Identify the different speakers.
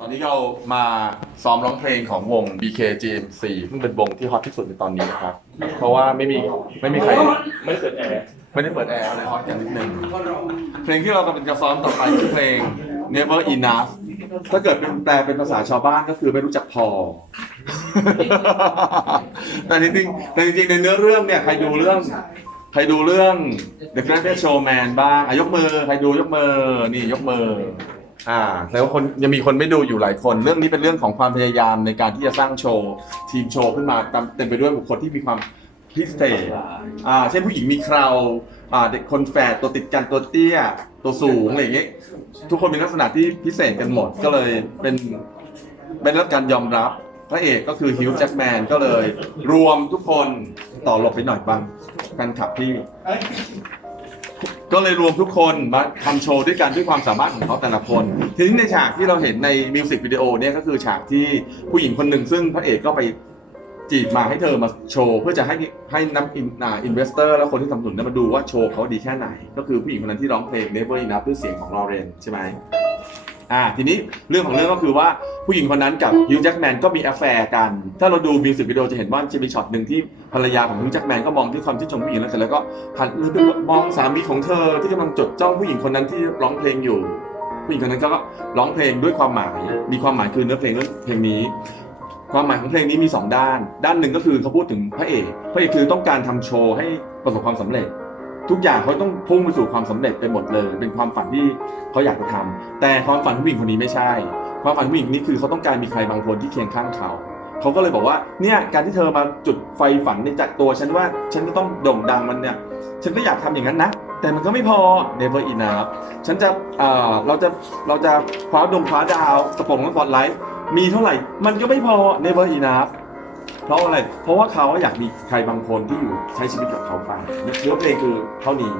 Speaker 1: ตอนนี้เรามาซ้อมร้องเพลงของวง BKGMC ซึ่งเป็นวงที่ฮอตที่สุดในตอนนี้นะครับ เพราะว่าไม่มีไม่มีใคร
Speaker 2: ไม่เกิดแอร์
Speaker 1: ไม่ได้เปิดแอร์เลยฮอตกันนิดนึงเพลงที่เรากำลังจะซ้อมต่อไปคือเพลง Never Enough ถ้าเกิดเป็นแปลเป็นภาษาชาวบ้านก็คือไม่รู้จักพอ แต่จริงๆแต่จริงๆในเนื้อเรื่องเนี่ยใครดูเรื่องใครดูเรื่อง The Greatest Showman บ้างอะยกมือ ใครดูยกมือ นี่ยกมือ อ่าแล้วคนยังมีคนไม่ดูอยู่หลายคน เรื่องนี้เป็นเรื่องของความพยายามในการที่จะสร้างโชว์ ทีมโชว์ขึ้นมาตามเต็มไปด้วยบุคคลที่มีความพิเศษอ่าเช่นผู้หญิงมีเคราอ่าเด็กคนแฝดตัวติดกันตัวเตี้ย ตัวสูงอะไรอย่างเงี้ยทุกคนมีลักษณะที่พิเศษกันหมดก็เลยเป็นเป็นรับการยอมรับพระเอกก็คือฮิวจ์แจ็คแมนก็เลย รวมทุกคนต่อหลบไปหน่อยบ้างแฟนคลับพี่ ก็เลยรวมทุกคนมาทำโชว์ด้วยกันด้วยความสามารถของเขาแต่ละคน ทีนี้ในฉากที่เราเห็นในมิวสิกวิดีโอเนี่ยก็คือฉากที่ผู้หญิงคนหนึ่งซึ่งพระเอกก็ไปจีบมาให้เธอมาโชว์ เพื่อจะให้ให้นักอินอ่าอินเวสเตอร์และคนที่ทำสนุนนั้นมาดูว่าโชว์เขาดีแค่ไหน ก็คือผู้หญิงคนนั้นที่ร้องเพลง Never Enough ด้วยเสียงของลอเรนใช่ไหม อ่าทีนี้เรื่องของเรื่องก็คือว่าผู้หญิงคนนั้นกับฮิวจ์แจ็คแมนก็มีแอฟแฟร์กัน ถ้าเราดูมิวสิกวิดีโอจะเห็นว่าจะมีช็อตหนึ่งที่ภรรยาของฮิวจ์แจ็คแมนก็มองที่ความชื่นชมผู้หญิงแล้วเสร็จแล้วก็หันไปมองสามีของเธอที่กำลังจดจ้องผู้หญิงคนนั้นที่ร้องเพลงอยู่ ผู้หญิงคนนั้นก็ร้องเพลงด้วยความหมาย มีความหมายคือเนื้อเพลงเรื่องเพลงนี้ ความหมายของเพลงนี้มีสองด้าน ด้านหนึ่งก็คือเขาพูดถึงพระเอก พระเอกคือต้องการทำโชว์ให้ประสบความสำเร็จ ทุกอย่างเขาต้องพุ่งไปสู่ความสำเร็จไปหมดเลย เป็นความฝันที่เขาอยากจะทำแต่ความฝันผู้หญิงคนนี้ไม่ใช่ ความฝันผู้หญิงคนนี้คือเขาต้องการมีใครบางคนที่เคียงข้างเขาเขาก็เลยบอกว่าเนี่ยการที่เธอมาจุดไฟฝันในจากตัวฉันว่าฉันจะต้องโด่งดังมันเนี่ยฉันก็อยากทำอย่างนั้นนะแต่มันก็ไม่พอ never enough ฉันจะเอ่อเราจะเราจะคว้าดงคว้าดาวสปองสปอตไลท์มีเท่าไหร่ มันก็ไม่พอ never enough เพราะอะไร เพราะว่าเขาอยากมีใครบางคนที่อยู่ใช้ชีวิตกับเขาไปเนื้อเพลงคือเท่านี้